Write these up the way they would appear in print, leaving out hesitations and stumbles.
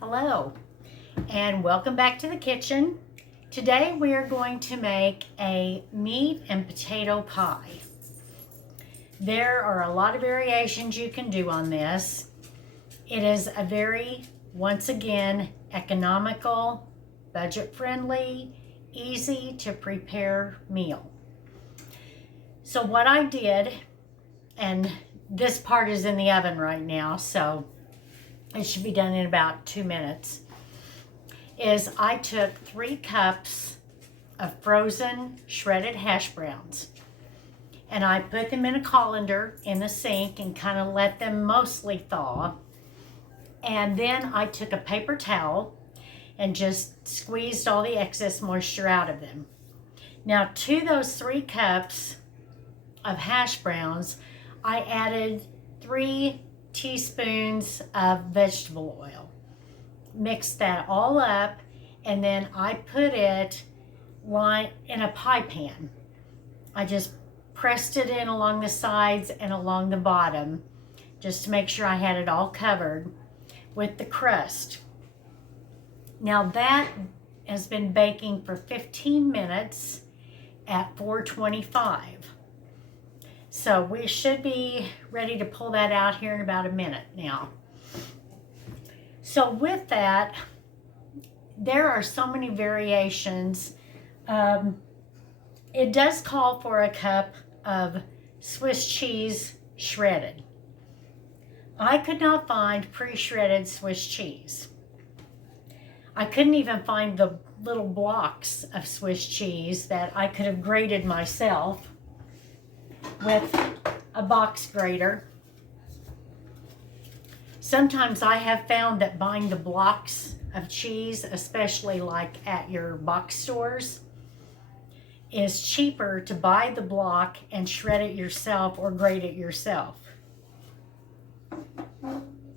Hello, and welcome back to the kitchen. Today we are going to make a meat and potato pie. There are a lot of variations you can do on this. It is a very, once again, economical, budget-friendly, easy to prepare meal. So what I did, and this part is in the oven right now, so it should be done in about 2 minutes, is I took 3 cups of frozen shredded hash browns and I put them in a colander in the sink and kind of let them mostly thaw. And then I took a paper towel and just squeezed all the excess moisture out of them. Now to those 3 cups of hash browns, I added 3 teaspoons of vegetable oil. Mixed that all up, and then I put it in a pie pan. I just pressed it in along the sides and along the bottom just to make sure I had it all covered with the crust. Now that has been baking for 15 minutes at 425. So we should be ready to pull that out here in about a minute now. So with that, there are so many variations. It does call for a cup of Swiss cheese shredded. I could not find pre-shredded Swiss cheese. I couldn't even find the little blocks of Swiss cheese that I could have grated myself with a box grater. Sometimes I have found that buying the blocks of cheese, especially like at your box stores, is cheaper to buy the block and shred it yourself or grate it yourself.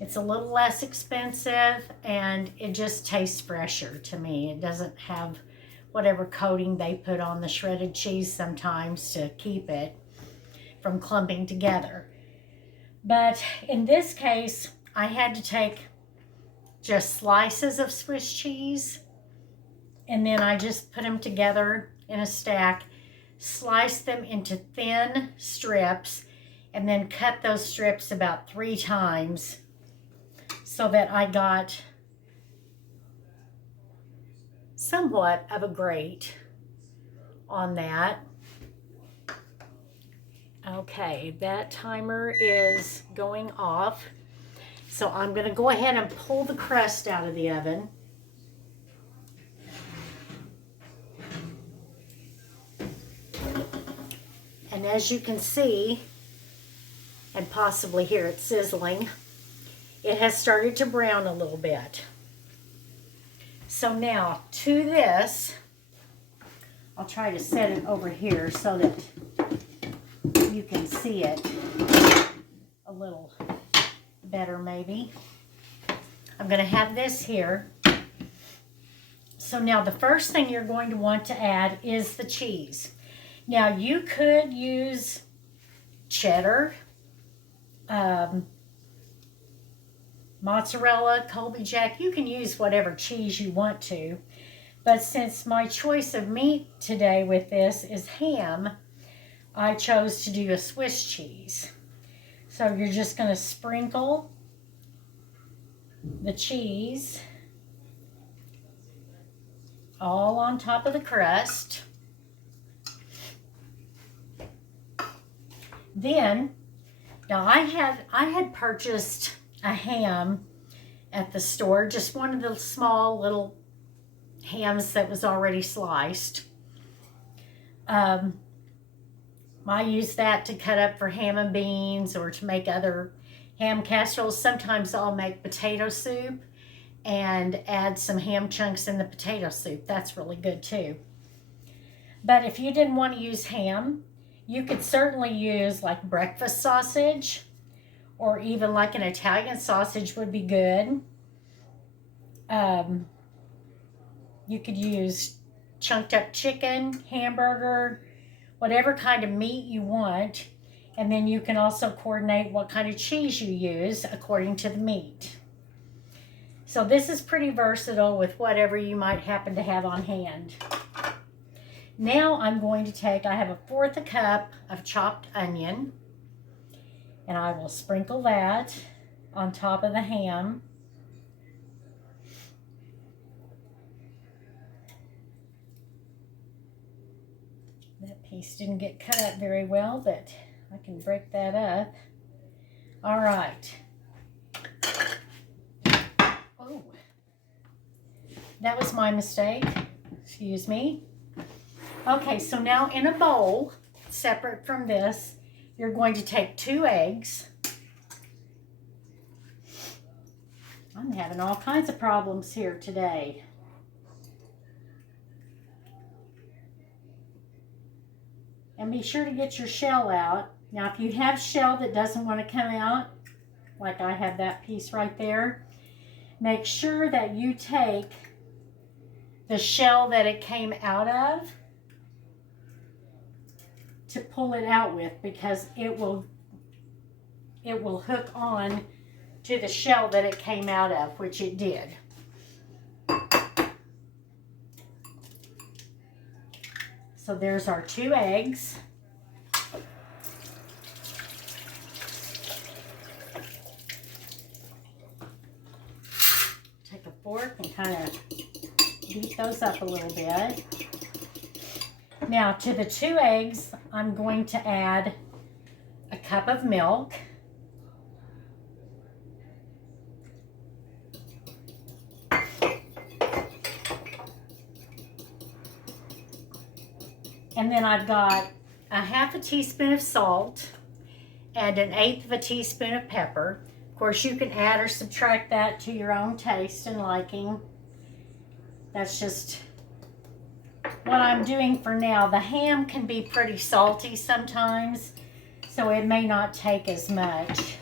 It's a little less expensive and it just tastes fresher to me. It doesn't have whatever coating they put on the shredded cheese sometimes to keep it from clumping together. But in this case, I had to take just slices of Swiss cheese, and then I just put them together in a stack, sliced them into thin strips, and then cut those strips about 3 times so that I got somewhat of a grate on that. Okay, that timer is going off. So I'm going to go ahead and pull the crust out of the oven. And as you can see, and possibly hear it sizzling, it has started to brown a little bit. So now to this, I'll try to set it over here so that you can see it a little better maybe. I'm going to have this here. So now the first thing you're going to want to add is the cheese. Now you could use cheddar, mozzarella, Colby Jack. You can use whatever cheese you want to. But since my choice of meat today with this is ham, I chose to do a Swiss cheese. So you're just going to sprinkle the cheese all on top of the crust. Then, now I had purchased a ham at the store, just one of the small little hams that was already sliced. I use that to cut up for ham and beans or to make other ham casseroles. Sometimes I'll make potato soup and add some ham chunks in the potato soup. That's really good too. But if you didn't want to use ham, you could certainly use like breakfast sausage, or even like an Italian sausage would be good. You could use chunked up chicken, hamburger, whatever kind of meat you want, and then you can also coordinate what kind of cheese you use according to the meat. So this is pretty versatile with whatever you might happen to have on hand. Now I'm going to take, I have 1/4 cup of chopped onion, and I will sprinkle that on top of the ham. That piece didn't get cut up very well, but I can break that up. All right. Oh, that was my mistake. Excuse me. Okay, so now in a bowl, separate from this, you're going to take 2 eggs. I'm having all kinds of problems here today. And be sure to get your shell out. Now, if you have shell that doesn't want to come out, like I have that piece right there, make sure that you take the shell that it came out of to pull it out with, because it will hook on to the shell that it came out of, which it did. So there's our 2 eggs. Take a fork and kind of beat those up a little bit. Now to the 2 eggs, I'm going to add a cup of milk. And then I've got a 1/2 teaspoon of salt and 1/8 teaspoon of pepper. Of course, you can add or subtract that to your own taste and liking. That's just what I'm doing for now. The ham can be pretty salty sometimes, so it may not take as much.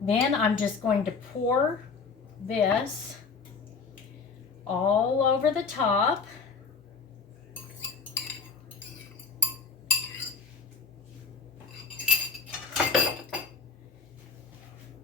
Then I'm just going to pour this all over the top.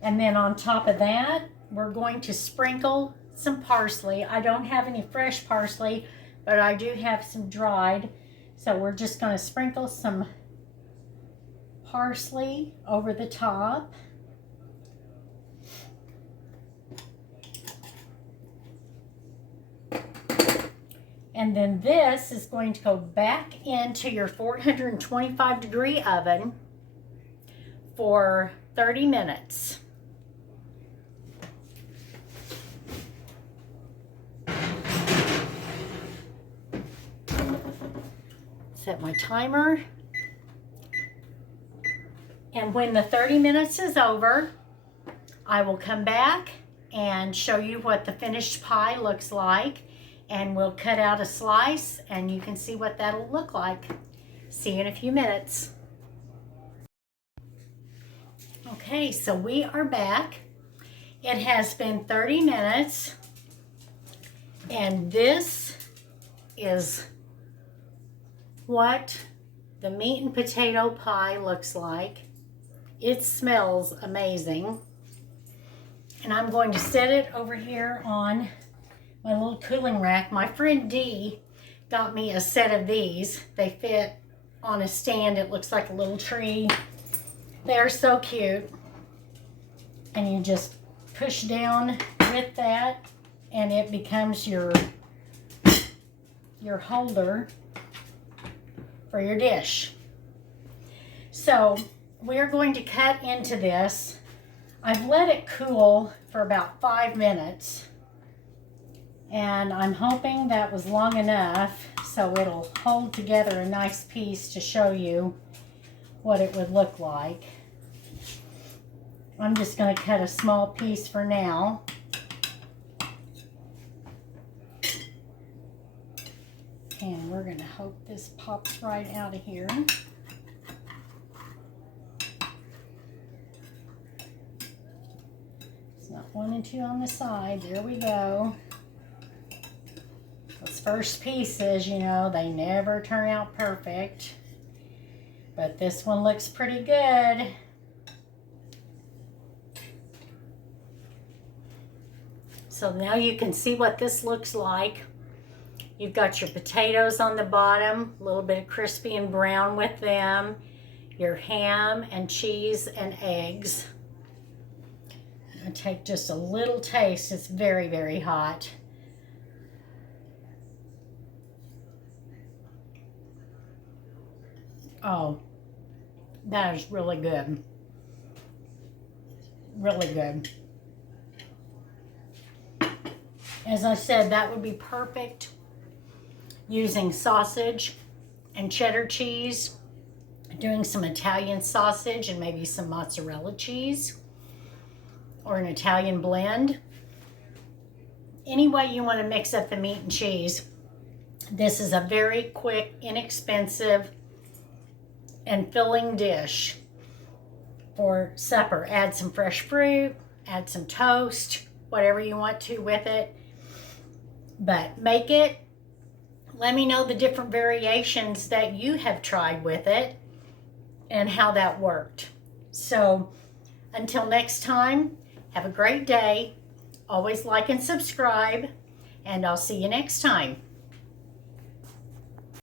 And then on top of that, we're going to sprinkle some parsley. I don't have any fresh parsley, but I do have some dried. So we're just going to sprinkle some parsley over the top. And then this is going to go back into your 425-degree oven for 30 minutes. Set my timer. And when the 30 minutes is over, I will come back and show you what the finished pie looks like. And we'll cut out a slice and you can see what that'll look like. See you in a few minutes. Okay, so we are back. It has been 30 minutes and this is what the meat and potato pie looks like. It smells amazing. And I'm going to set it over here on my little cooling rack. My friend Dee got me a set of these. They fit on a stand. It looks like a little tree. They're so cute. And you just push down with that and it becomes your holder for your dish. So we're going to cut into this. I've let it cool for about 5 minutes. And I'm hoping that was long enough so it'll hold together a nice piece to show you what it would look like. I'm just going to cut a small piece for now. And we're going to hope this pops right out of here. It's not 1 and 2 on the side. There we go. Those first pieces, you know, they never turn out perfect. But this one looks pretty good. So now you can see what this looks like. You've got your potatoes on the bottom, a little bit of crispy and brown with them, your ham and cheese and eggs. I'll take just a little taste. It's very, very hot. Oh, that is really good. Really good. As I said, that would be perfect using sausage and cheddar cheese, doing some Italian sausage and maybe some mozzarella cheese or an Italian blend. Any way you want to mix up the meat and cheese, this is a very quick, inexpensive, and filling dish for supper. Add some fresh fruit, add some toast, whatever you want to with it. But make it. Let me know the different variations that you have tried with it and how that worked. So until next time, have a great day. Always like and subscribe, and I'll see you next time.